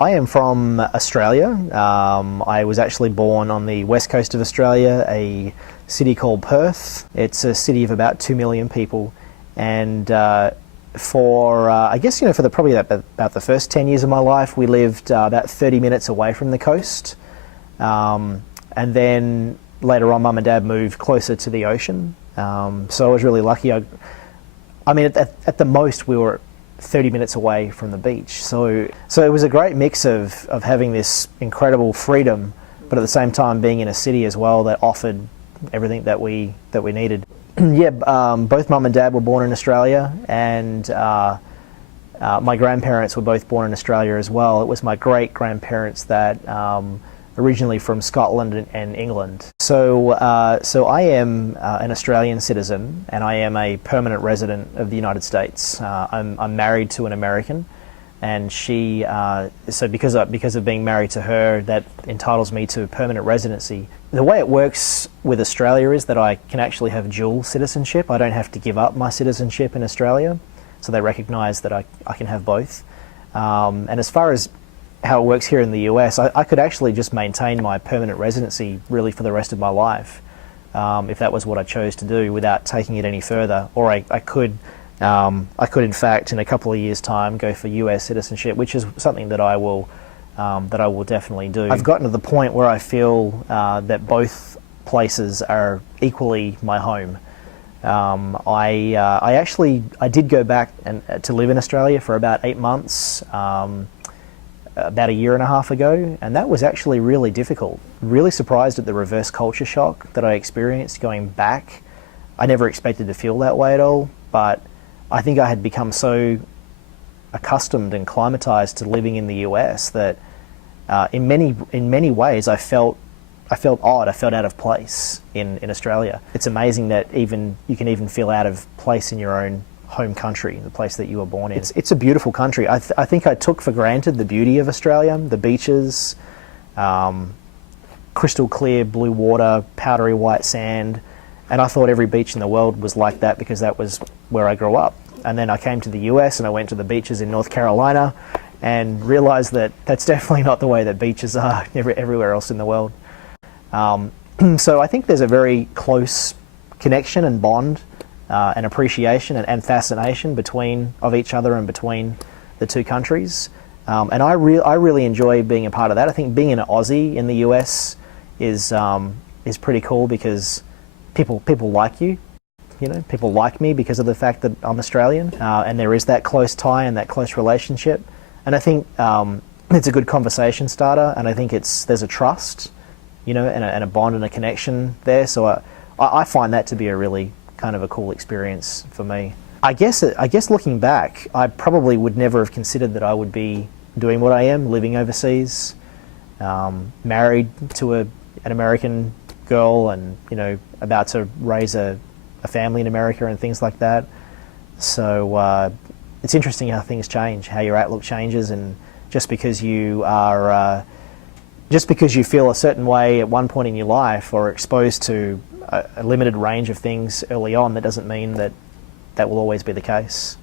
I am from Australia. I was actually born on the west coast of Australia, a city called Perth. It's a city of about 2 million people, and I guess for probably about the first 10 years of my life, we lived about 30 minutes away from the coast, and then later on, Mum and Dad moved closer to the ocean. So I was really lucky. I mean, at the most, we were 30 minutes away from the beach. So it was a great mix of having this incredible freedom, but at the same time being in a city as well that offered everything that we needed. Yeah, both Mum and Dad were born in Australia, and my grandparents were both born in Australia as well. It was my great-grandparents that originally from Scotland and England. So I am an Australian citizen, and I am a permanent resident of the United States. I'm married to an American, and she, so because of being married to her, that entitles me to permanent residency. The way it works with Australia is that I can actually have dual citizenship. I don't have to give up my citizenship in Australia, so they recognise that I can have both. And as far as how it works here in the US, I could actually just maintain my permanent residency really for the rest of my life, if that was what I chose to do, without taking it any further. Or I could in fact in a couple of years' time go for US citizenship, which is something that I will definitely do. I've gotten to the point where I feel that both places are equally my home. I did go back to live in Australia for about 8 months. About a year and a half ago, and that was actually really difficult. Really surprised at the reverse culture shock that I experienced going back. I never expected to feel that way at all, but I think I had become so accustomed and climatized to living in the US that in many ways I felt odd. I felt out of place in Australia. It's amazing that you can even feel out of place in your own home country, the place that you were born in. It's a beautiful country. I think I took for granted the beauty of Australia, the beaches, crystal clear blue water, powdery white sand, and I thought every beach in the world was like that because that was where I grew up. And then I came to the US and I went to the beaches in North Carolina and realized that that's definitely not the way that beaches are everywhere else in the world. So I think there's a very close connection and bond and appreciation and fascination of each other and between the two countries, and I really enjoy being a part of that. I think being an Aussie in the US is pretty cool because people like you. People like me because of the fact that I'm Australian, and there is that close tie and that close relationship. And I think it's a good conversation starter, and I think there's a trust, and a bond and a connection there. So I find that to be a really kind of a cool experience for me. I guess looking back, I probably would never have considered that I would be doing what I am, living overseas, married to an American girl, and about to raise a family in America and things like that. So it's interesting how things change, how your outlook changes, and just because you feel a certain way at one point in your life or exposed to a limited range of things early on, that doesn't mean that will always be the case.